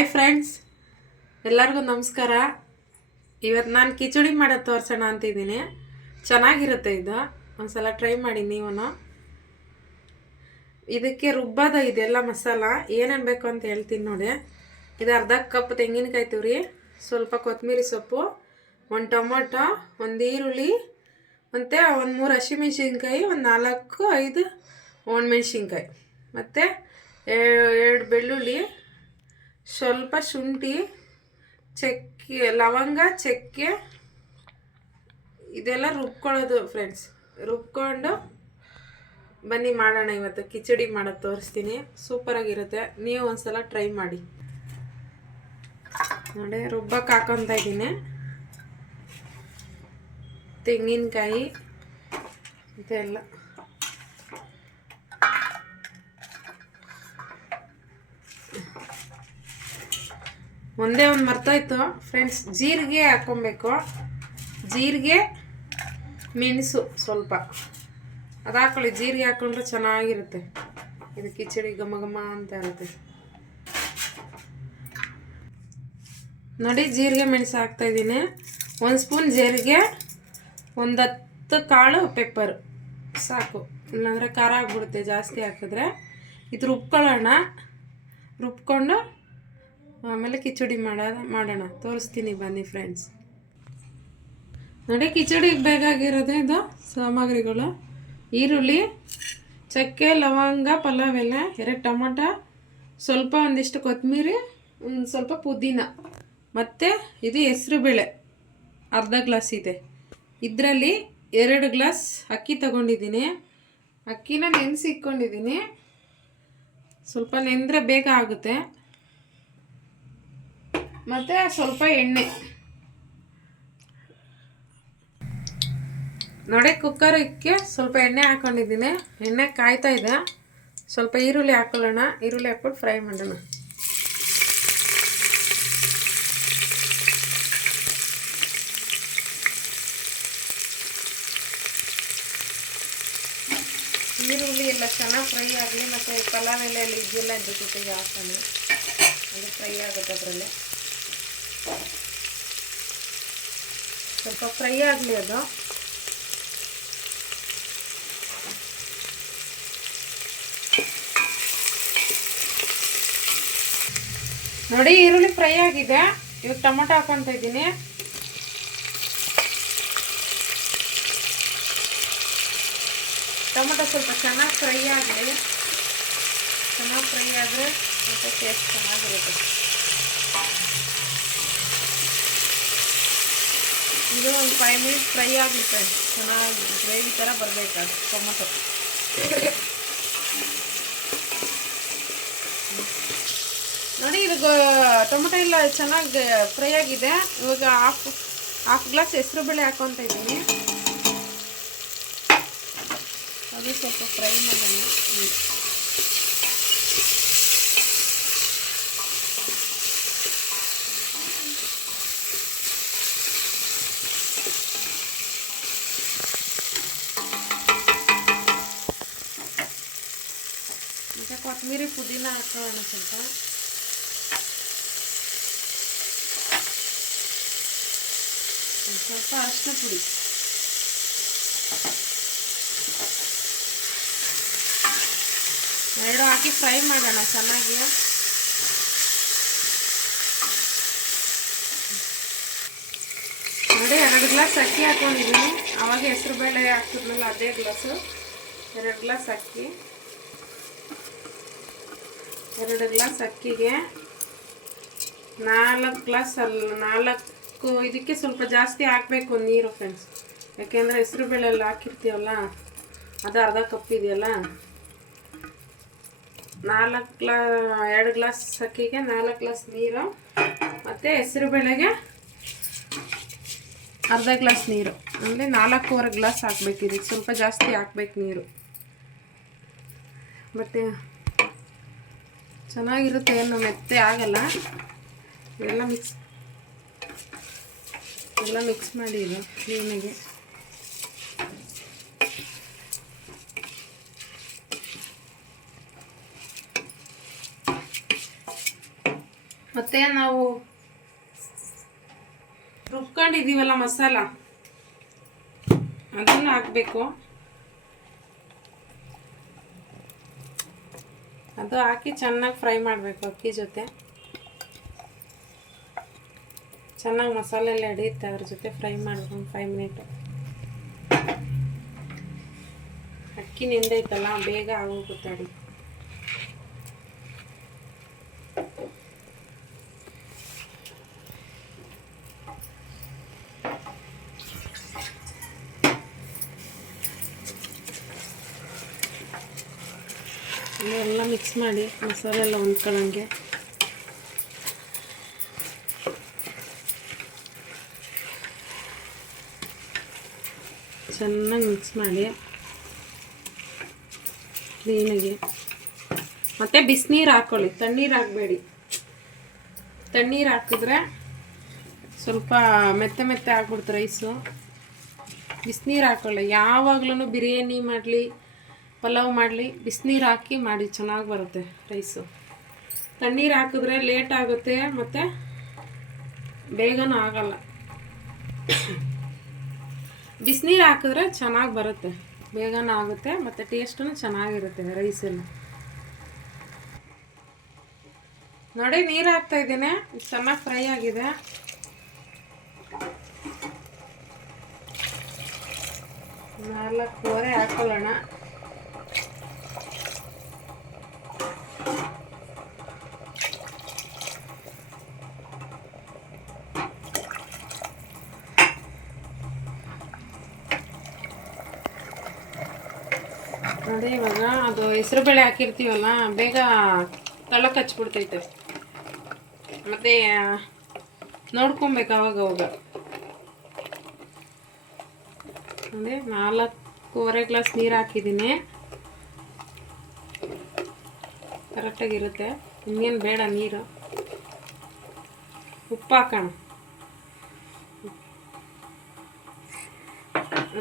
Hi friends, ಎಲ್ಲರಿಗೂ ನಮಸ್ಕಾರ. ಇವತ್ತು ನಾನು ಕಿಚಡಿ ಮಾಡೋದು ತೋರಿಸೋಣ ಅಂತಿದ್ದೀನಿ. ಚೆನ್ನಾಗಿರುತ್ತೆ ಇದು, ಒಂದ್ಸಲ ಟ್ರೈ ಮಾಡಿ ನೀವು. ಇದಕ್ಕೆ ರುಬ್ಬದ ಇದೆಲ್ಲ ಮಸಾಲ ಏನೇನು ಬೇಕು ಅಂತ ಹೇಳ್ತೀನಿ ನೋಡಿ. ಇದು ಅರ್ಧ ಕಪ್ ತೆಂಗಿನಕಾಯಿ ತುರಿ, ಸ್ವಲ್ಪ ಕೊತ್ತಂಬರಿ ಸೊಪ್ಪು, ಒಂದು ಟೊಮೊಟೊ, ಒಂದು ಈರುಳ್ಳಿ, ಮತ್ತು ಒಂದು 3 ಹಸಿಮೆಣ್ಸಿನ್ಕಾಯಿ, ಒಂದು 4-5 ಒಣಮೆಣ್ಸಿನ್ಕಾಯಿ, ಮತ್ತು 2 ಬೆಳ್ಳುಳ್ಳಿ, ಸ್ವಲ್ಪ ಶುಂಠಿ, ಚಕ್ಕೆ, ಲವಂಗ, ಚಕ್ಕೆ, ಇದೆಲ್ಲ ರುಬ್ಕೊಳ್ಳೋದು ಫ್ರೆಂಡ್ಸ್. ರುಬ್ಕೊಂಡು ಬನ್ನಿ ಮಾಡೋಣ. ಇವತ್ತು ಕಿಚಡಿ ಮಾಡೋದು ತೋರಿಸ್ತೀನಿ. ಸೂಪರಾಗಿರುತ್ತೆ, ನೀವು ಒಂದ್ಸಲ ಟ್ರೈ ಮಾಡಿ ನೋಡಿ. ರುಬ್ಬಕ್ಕೆ ಹಾಕೊತಾ ಇದ್ದೀನಿ ತೆಂಗಿನಕಾಯಿ ಇದೆಲ್ಲ. ಒಂದೇ ಒಂದು ಮರ್ತೋಯ್ತು ಫ್ರೆಂಡ್ಸ್, ಜೀರಿಗೆ ಹಾಕ್ಕೊಬೇಕು. ಜೀರಿಗೆ, ಮೆಣಸು ಸ್ವಲ್ಪ ಅದು ಹಾಕೊಳ್ಳಿ. ಜೀರಿಗೆ ಹಾಕ್ಕೊಂಡ್ರೆ ಚೆನ್ನಾಗಿರುತ್ತೆ, ಇದು ಕಿಚಡಿ ಘಮ ಘಮ ಅಂತ ಇರುತ್ತೆ ನೋಡಿ. ಜೀರಿಗೆ ಮೆಣಸು ಹಾಕ್ತಾಯಿದ್ದೀನಿ. 1 ಸ್ಪೂನ್ ಜೀರಿಗೆ, 10 ಕಾಳು ಪೆಪ್ಪರ್ ಸಾಕು, ಇಲ್ಲಾಂದರೆ ಖಾರ ಆಗ್ಬಿಡುತ್ತೆ ಜಾಸ್ತಿ ಹಾಕಿದ್ರೆ. ಇದು ರುಬ್ಕೊಳ್ಳೋಣ. ರುಬ್ಕೊಂಡು ಆಮೇಲೆ ಕಿಚಡಿ ಮಾಡೋಣ. ತೋರಿಸ್ತೀನಿ ಬನ್ನಿ ಫ್ರೆಂಡ್ಸ್ ನೋಡಿ. ಕಿಚಡಿಗೆ ಬೇಕಾಗಿರೋದು ಇದು ಸಾಮಗ್ರಿಗಳು: ಈರುಳ್ಳಿ, ಚಕ್ಕೆ, ಲವಂಗ, ಪಲಾವ್ ಎಲೆ, 2 ಟೊಮೊಟೊ, ಸ್ವಲ್ಪ ಒಂದಿಷ್ಟು ಕೊತ್ತಂಬರಿ, ಒಂದು ಸ್ವಲ್ಪ ಪುದೀನ, ಮತ್ತು ಇದು ಹೆಸರುಬೇಳೆ ಅರ್ಧ ಗ್ಲಾಸ್ ಇದೆ. ಇದರಲ್ಲಿ 2 ಗ್ಲಾಸ್ ಅಕ್ಕಿ ತಗೊಂಡಿದ್ದೀನಿ. ಅಕ್ಕಿನ ನೆನೆಸಿ ಇಟ್ಕೊಂಡಿದ್ದೀನಿ. ಸ್ವಲ್ಪ ನೆಂದರೆ ಬೇಗ ಆಗುತ್ತೆ. ಮತ್ತು ಸ್ವಲ್ಪ ಎಣ್ಣೆ ನೋಡಿ. ಕುಕ್ಕರಿಗೆ ಸ್ವಲ್ಪ ಎಣ್ಣೆ ಹಾಕ್ಕೊಂಡಿದ್ದೀನಿ. ಎಣ್ಣೆ ಕಾಯ್ತಾ ಇದೆ. ಸ್ವಲ್ಪ ಈರುಳ್ಳಿ ಹಾಕೊಳ್ಳೋಣ. ಈರುಳ್ಳಿ ಹಾಕ್ಬಿಟ್ಟು ಫ್ರೈ ಮಾಡೋಣ. ಈರುಳ್ಳಿ ಎಲ್ಲ ಚೆನ್ನಾಗಿ ಫ್ರೈ ಆಗಲಿ. ಮತ್ತು ಪಲಾವ್ ಎಲೆಯಲ್ಲಿ ಇದೆಲ್ಲ ಇದ್ರ ಜೊತೆಗೆ ಹಾಕೋಣ, ಅದು ಫ್ರೈ ಆಗುತ್ತೆ. ಅದರಲ್ಲಿ ಸ್ವಲ್ಪ ಫ್ರೈ ಆಗಲಿ ಅದು. ನೋಡಿ, ಈರುಳ್ಳಿ ಫ್ರೈ ಆಗಿದೆ. ಇವಾಗ ಟೊಮೊಟೊ ಹಾಕೊತಾ ಇದ್ದೀನಿ. ಟೊಮೊಟೊ ಸ್ವಲ್ಪ ಚೆನ್ನಾಗಿ ಫ್ರೈ ಆಗಲಿ. ಚೆನ್ನಾಗಿ ಫ್ರೈ ಆದರೆ ಮತ್ತು ಟೇಸ್ಟ್ ಚೆನ್ನಾಗಿರುತ್ತೆ. ಇದು ಒಂದು 5 ಮಿನಿಟ್ಸ್ ಫ್ರೈ ಆಗುತ್ತೆ. ಚೆನ್ನಾಗಿ ಗ್ರೇವಿ ಥರ ಬರಬೇಕು ಟೊಮೊಟೊ. ನೋಡಿ, ಇದು ಟೊಮೊಟೊ ಎಲ್ಲ ಚೆನ್ನಾಗಿ ಫ್ರೈ ಆಗಿದೆ. ಇವಾಗ ಹಾಫ್ ಗ್ಲಾಸ್ ಹೆಸರುಬೇಳೆ ಹಾಕ್ಕೊತಾ ಇದ್ದೀನಿ. ಅದು ಸ್ವಲ್ಪ ಫ್ರೈ ಮಾಡೋಣ. ಮತ್ತು ಕೊತ್ತಂಬರಿ, ಪುದೀನ ಹಾಕೋಣ. ಸ್ವಲ್ಪ ಅರಿಶಿನ ಪುಡಿ, ಎರಡು ಹಾಕಿ ಫ್ರೈ ಮಾಡೋಣ ಚೆನ್ನಾಗಿ. ನೋಡಿ, 2 ಗ್ಲಾಸ್ ಅಕ್ಕಿ ಹಾಕ್ಕೊಂಡಿದ್ದೀನಿ. ಆವಾಗ ಹೆಸರುಬೇಳೆ ಹಾಕ್ತಿದ್ನಲ್ಲ ಅದೇ ಗ್ಲಾಸು. 2 ಗ್ಲಾಸ್ ಅಕ್ಕಿ. 2 ಗ್ಲಾಸ್ ಅಕ್ಕಿಗೆ 4 ಗ್ಲಾಸ್ ಇದಕ್ಕೆ ಸ್ವಲ್ಪ ಜಾಸ್ತಿ ಹಾಕಬೇಕು ನೀರು ಫ್ರೆಂಡ್ಸ್. ಯಾಕೆಂದರೆ ಹೆಸರುಬೇಳೆ ಎಲ್ಲ ಹಾಕಿರ್ತೀವಲ್ಲ, ಅದು ಅರ್ಧ ಕಪ್ ಇದೆಯಲ್ಲ. 2 ಗ್ಲಾಸ್ ಅಕ್ಕಿಗೆ 4 ಗ್ಲಾಸ್ ನೀರು, ಮತ್ತು ಹೆಸರುಬೇಳೆಗೆ ಅರ್ಧ ಗ್ಲಾಸ್ ನೀರು, ಅಂದರೆ 4.25 ಗ್ಲಾಸ್ ಹಾಕ್ಬೇಕು. ಇದಕ್ಕೆ ಸ್ವಲ್ಪ ಜಾಸ್ತಿ ಹಾಕ್ಬೇಕು ನೀರು. ಮತ್ತು ಚೆನ್ನಾಗಿರುತ್ತೆ, ಏನು ಮೆತ್ತೆ ಆಗಲ್ಲ. ಎಲ್ಲ ಮಿಕ್ಸ್ ಮಾಡಿ ಇದು ಕ್ಲೀನಾಗಿ. ಮತ್ತು ನಾವು ರುಬ್ಕೊಂಡಿದ್ದೀವಲ್ಲ ಮಸಾಲ ಅದನ್ನು ಹಾಕಬೇಕು. ಅದು ಹಾಕಿ ಚೆನ್ನಾಗಿ ಫ್ರೈ ಮಾಡಬೇಕು. ಅಕ್ಕಿ ಜೊತೆ ಚೆನ್ನಾಗಿ ಮಸಾಲೆ ಎಲ್ಲ ಹಿಡಿಯುತ್ತೆ, ಅದ್ರ ಜೊತೆ ಫ್ರೈ ಮಾಡಬೇಕು ಒಂದು 5 ಮಿನಿಟು. ಅಕ್ಕಿ ನೆಂದೈತಲ್ಲ, ಬೇಗ ಆಗೋಗುತ್ತೆ ಅಡಿಗೆ. ಎಲ್ಲ ಮಿಕ್ಸ್ ಮಾಡಿ ಮಸಾಲೆ ಎಲ್ಲ ಹೊಂದ್ಕೊಳ್ಳಂಗೆ ಚೆನ್ನಾಗಿ ಮಿಕ್ಸ್ ಮಾಡಿ ಕ್ಲೀನಾಗಿ. ಮತ್ತು ಬಿಸಿನೀರು ಹಾಕ್ಕೊಳ್ಳಿ, ತಣ್ಣೀರು ಹಾಕಬೇಡಿ. ತಣ್ಣೀರು ಹಾಕಿದ್ರೆ ಸ್ವಲ್ಪ ಮೆತ್ತೆ ಮೆತ್ತೆ ಆಗ್ಬಿಡ್ತು ರೈಸು. ಬಿಸಿನೀರು ಹಾಕ್ಕೊಳ್ಳಿ. ಯಾವಾಗ್ಲೂ ಬಿರಿಯಾನಿ ಮಾಡಲಿ ಪಲಾವ್ ಮಾಡಲಿ ಬಿಸಿನೀರು ಹಾಕಿ ಮಾಡಿ, ಚೆನ್ನಾಗಿ ಬರುತ್ತೆ ರೈಸು. ತಣ್ಣೀರು ಹಾಕಿದ್ರೆ ಲೇಟ್ ಆಗುತ್ತೆ ಮತ್ತು ಬೇಗನೂ ಆಗಲ್ಲ. ಬಿಸಿನೀರು ಹಾಕಿದ್ರೆ ಚೆನ್ನಾಗಿ ಬರುತ್ತೆ, ಬೇಗನೂ ಆಗುತ್ತೆ ಮತ್ತು ಟೇಸ್ಟೂ ಚೆನ್ನಾಗಿರುತ್ತೆ ರೈಸೆಲ್ಲ. ನೋಡಿ, ನೀರು ಹಾಕ್ತಾಯಿದ್ದೇನೆ, ಚೆನ್ನಾಗಿ ಫ್ರೈ ಆಗಿದೆ. ನಾಲ್ಕೂವರೆ ಹಾಕೊಳ್ಳೋಣ. ನೋಡಿ, ಇವಾಗ ಅದು ಹೆಸರುಬೇಳೆ ಹಾಕಿರ್ತೀವಲ್ಲ, ಬೇಗ ತಳಕ್ಕೆ ಹಚ್ಬಿಡ್ತೈತೆ. ಮತ್ತು ನೋಡ್ಕೊಬೇಕು ಅವಾಗ. ನೋಡಿ, 4.25 ಗ್ಲಾಸ್ ನೀರು ಹಾಕಿದ್ದೀನಿ. ಕರೆಕ್ಟಾಗಿರುತ್ತೆ, ಇನ್ನೇನು ಬೇಡ ನೀರು. ಉಪ್ಪು ಹಾಕೋಣ,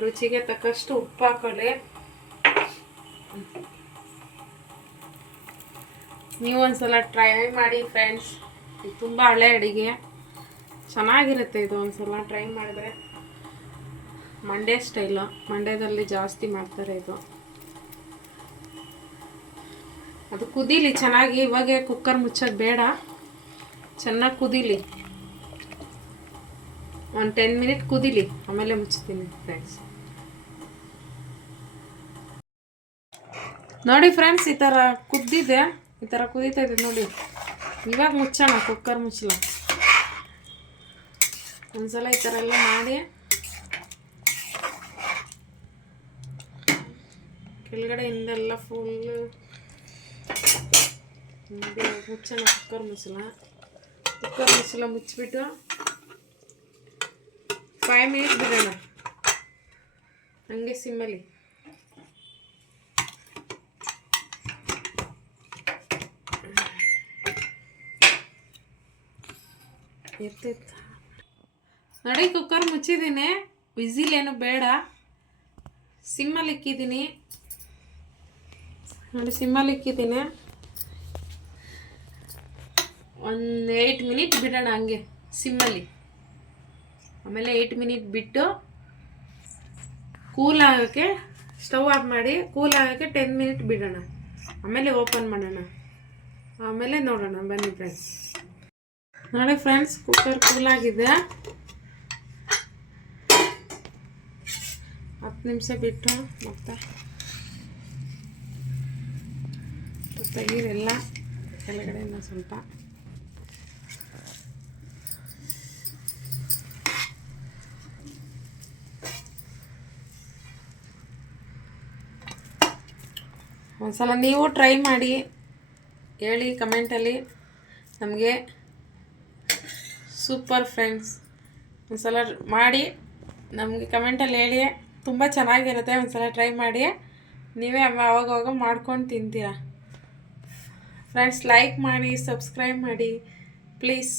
ರುಚಿಗೆ ತಕ್ಕಷ್ಟು ಉಪ್ಪು ಹಾಕೊಳ್ಳಿ. ನೀವು ಒಂದ್ಸಲ ಟ್ರೈ ಮಾಡಿ ಫ್ರೆಂಡ್ಸ್, ಇದು ತುಂಬ ಹಳೆ ಅಡುಗೆ, ಚೆನ್ನಾಗಿರುತ್ತೆ. ಇದು ಒಂದ್ಸಲ ಟ್ರೈ ಮಾಡಿದ್ರೆ. ಮಂಡ್ಯ ಸ್ಟೈಲು, ಮಂಡ್ಯದಲ್ಲಿ ಜಾಸ್ತಿ ಮಾಡ್ತಾರೆ ಇದು. ಅದು ಕುದೀಲಿ ಚೆನ್ನಾಗಿ. ಇವಾಗ ಕುಕ್ಕರ್ ಮುಚ್ಚೋದು ಬೇಡ, ಚೆನ್ನಾಗಿ ಕುದೀಲಿ. ಒಂದು 10 ಮಿನಿಟ್ ಕುದೀಲಿ, ಆಮೇಲೆ ಮುಚ್ತೀನಿ ಫ್ರೆಂಡ್ಸ್. ನೋಡಿ ಫ್ರೆಂಡ್ಸ್, ಈ ಥರ ಕುದ್ದಿದೆ, ಈ ಥರ ಕುದೀತಾ ಇದೆ ನೋಡಿ. ಇವಾಗ ಮುಚ್ಚೋಣ, ಕುಕ್ಕರ್ ಮುಚ್ಚಲ. ಒಂದ್ಸಲ ಈ ಥರ ಎಲ್ಲ ಮಾಡಿ ಕೆಳಗಡೆಯಿಂದೆಲ್ಲ ಫುಲ್ಲು ಮುಚ್ಚೋಣ. ಕುಕ್ಕರ್ ಮುಚ್ಚಲ ಮುಚ್ಚಿಬಿಟ್ಟು 5 ಮಿನಿಟ್ ಬಿಡೋಣ ಹಂಗೆ ಸಿಮ್ಮಲ್ಲಿ. ನೋಡಿ, ಕುಕ್ಕರ್ ಮುಚ್ಚಿದ್ದೀನಿ. ವಿಸಿಲ್ ಏನು ಬೇಡ, ಸಿಮ್ಮಲ್ಲಿ ಇಕ್ಕಿದ್ದೀನಿ. ನೋಡಿ, ಸಿಮ್ಮಲ್ಲಿ ಇಕ್ಕಿದ್ದೀನಿ. ಒಂದು 8 ಮಿನಿಟ್ ಬಿಡೋಣ ಹಂಗೆ ಸಿಮ್ಮಲ್ಲಿ. ಆಮೇಲೆ 8 ಮಿನಿಟ್ ಬಿಟ್ಟು ಕೂಲ್ ಆಗೋಕ್ಕೆ ಸ್ಟವ್ ಆಫ್ ಮಾಡಿ, ಕೂಲ್ ಆಗೋಕ್ಕೆ 10 ಮಿನಿಟ್ ಬಿಡೋಣ. ಆಮೇಲೆ ಓಪನ್ ಮಾಡೋಣ, ಆಮೇಲೆ ನೋಡೋಣ. ಬನ್ನಿ ಫ್ರೆಂಡ್ಸ್. ನೋಡಿ ಫ್ರೆಂಡ್ಸ್, ಕುಕ್ಕರ್ ಕೂಲಾಗಿದೆ. 10 ನಿಮಿಷ ಬಿಟ್ಟು ಮತ್ತೆ ತೆಗೀರೆಲ್ಲ ಕೆಳಗಡೆಯಿಂದ ಸ್ವಲ್ಪ. ಒಂದ್ಸಲ ನೀವು ಟ್ರೈ ಮಾಡಿ ಹೇಳಿ ಕಮೆಂಟಲ್ಲಿ. ನಮಗೆ ಸೂಪರ್ ಫ್ರೆಂಡ್ಸ್, ಒಂದ್ಸಲ ಮಾಡಿ ನಮಗೆ ಕಮೆಂಟಲ್ಲಿ ಹೇಳಿ. ತುಂಬ ಚೆನ್ನಾಗಿರುತ್ತೆ, ಒಂದ್ಸಲ ಟ್ರೈ ಮಾಡಿ. ನೀವೇ ಅವಾಗವಾಗ ಮಾಡ್ಕೊಂಡು ತಿಂತೀರಾ ಫ್ರೆಂಡ್ಸ್. ಲೈಕ್ ಮಾಡಿ, ಸಬ್ಸ್ಕ್ರೈಬ್ ಮಾಡಿ, ಪ್ಲೀಸ್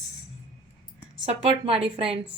ಸಪೋರ್ಟ್ ಮಾಡಿ ಫ್ರೆಂಡ್ಸ್.